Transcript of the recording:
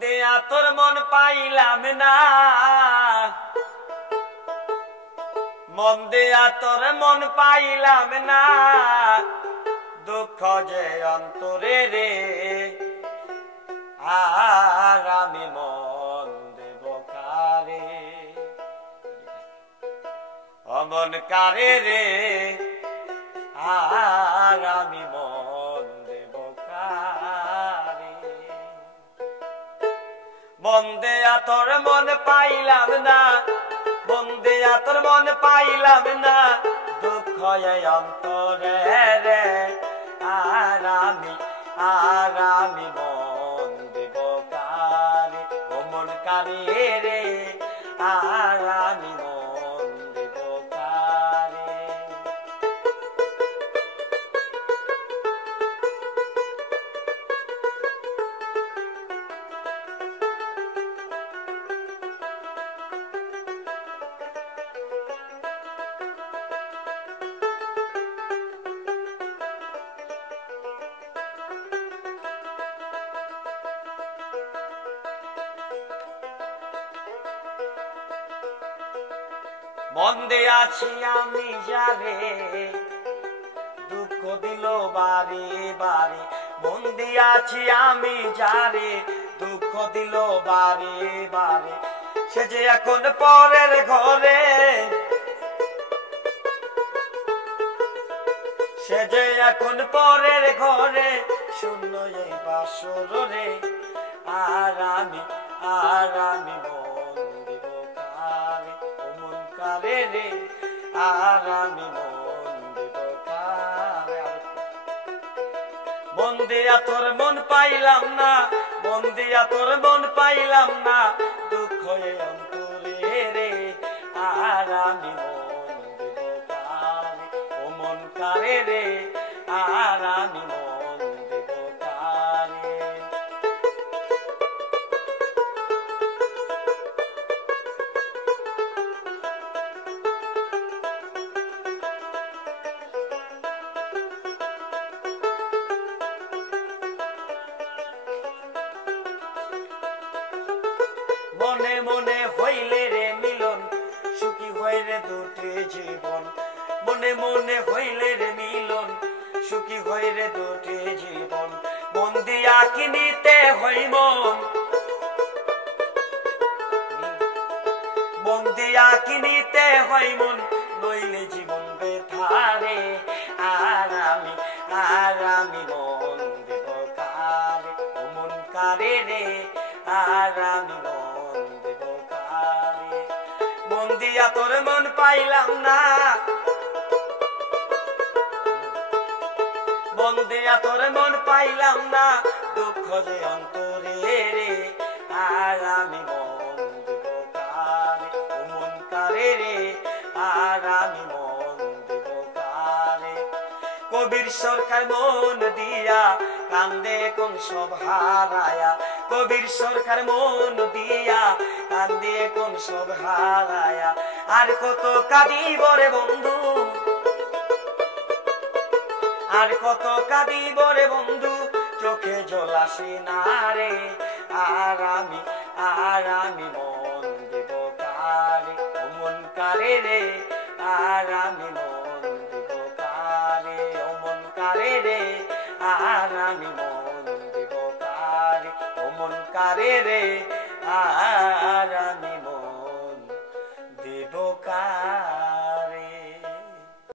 দেয়া তোর মন পাইলাম না, মন দেয়া তোর মন পাইলাম না, দুঃখ যে অন্তরে রে, আর আমি মন দেব কারে, অমন কারে রে, আর আমি মন দেব কারে। মন দেয়া তোর মন পাইলাম না, মন দেয়া তোর মন পাইলাম না, দুঃখ অন্তরে রে, আর আমি মন দেব কারে, মন কারে রে, আর আমি মন দেব কারে। মন দিয়াছি আমি যারে, দুঃখ দিল বারে বারে, মন দিয়াছি আমি যারে, দুঃখ দিল বারে বারে, সে যে এখন পরের ঘরে, সে যে এখন পরের ঘরে, শূন্য এই বাসর রে, আর আমি মন দিব কারে, মন কারে রে, আর আমি মন দিব কারে। মন দিয়া তোর মন পাইলাম না, মন দিয়া তোর মন পাইলাম না, দুঃখ অন্তরে রে, আর আমি মন দিব কারে, মন কারে রে, আর আমি মন দিব কারে। মনে মনে হইলে রে মিলন, সুখী হয় রে দুটি জীবন, মনে মনে হইলে রে মিলন, সুখী হয় রে দুটি জীবন, মন দিয়া কিনিতে হই মন, মন দিয়া কিনিতে হই মন, নইলে জীবন বেথারে, আর আমি মন দেব কারে, মন কারে রে, আর আমি মন দেব কারে। মন দিয়া তোর মন পাইলাম না, মন দিয়া তোর মন পাইলাম না, দুঃখ যে অন্তরে রে, আর আমি মন দেব কারে, মন কারে রে, আর আমি মন দেব কারে। কবির সরকার মন দিয়া কান্দে কোন সব হারায়া, কবির সরকার মন দিয়া কান্দে কোন সব হারায়া, আর কত কাঁদিব রে বন্ধু, আর কত কাঁদিব রে বন্ধু, চোখে জল আসে না রে, আর আমি মন দেব কারে, মন কারে রে, আর আমি মন দেব কারে, মন কারে রে, আর আমি মন দেব কারে, মন কারে রে।